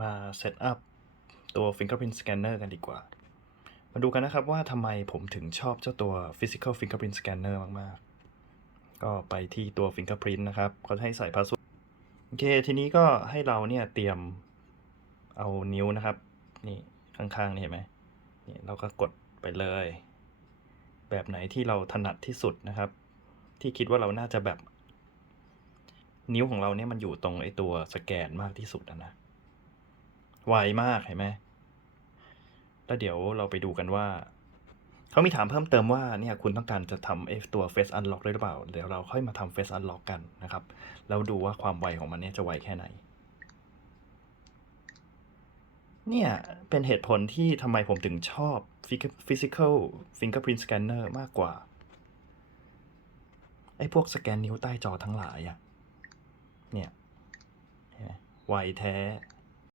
มาเซตอัพตัว Fingerprint Scanner กันดีกว่า มาดูกันนะครับว่าทำไมผมถึงชอบเจ้าตัว Physical Fingerprint Scanner มาก ๆ ก็ไปที่ตัว Fingerprint นะครับเขาให้ใส่ password โอเค ทีนี้ก็ให้เราเนี่ยเตรียมเอานิ้วนะครับ นี่ข้างๆนี่เห็นไหมนี่เราก็กดไปเลย แบบไหนที่เราถนัดที่สุดนะครับ ที่คิดว่าเราน่าจะแบบ นิ้วของเราเนี่ยมันอยู่ตรงไอ้ตัวสแกนมากที่สุดอะนะ ไวมากเห็นไหมแล้วเดี๋ยวเราไปดูกันว่า เขามีถามเพิ่มเติมว่าเนี่ยคุณต้องการจะทำไอ้ตัว Face Unlock ด้วยหรือเปล่า เดี๋ยวเราค่อยมาทำ Face Unlock กันนะครับ แล้วดูว่าความไวของมันเนี่ยจะไวแค่ไหน เนี่ยเป็นเหตุผลที่ทำไมผมถึงชอบ Physical Fingerprint Scanner มากกว่า ไอ้พวกสแกนนิ้วใต้จอทั้งหลายอะเนี่ยไวแท้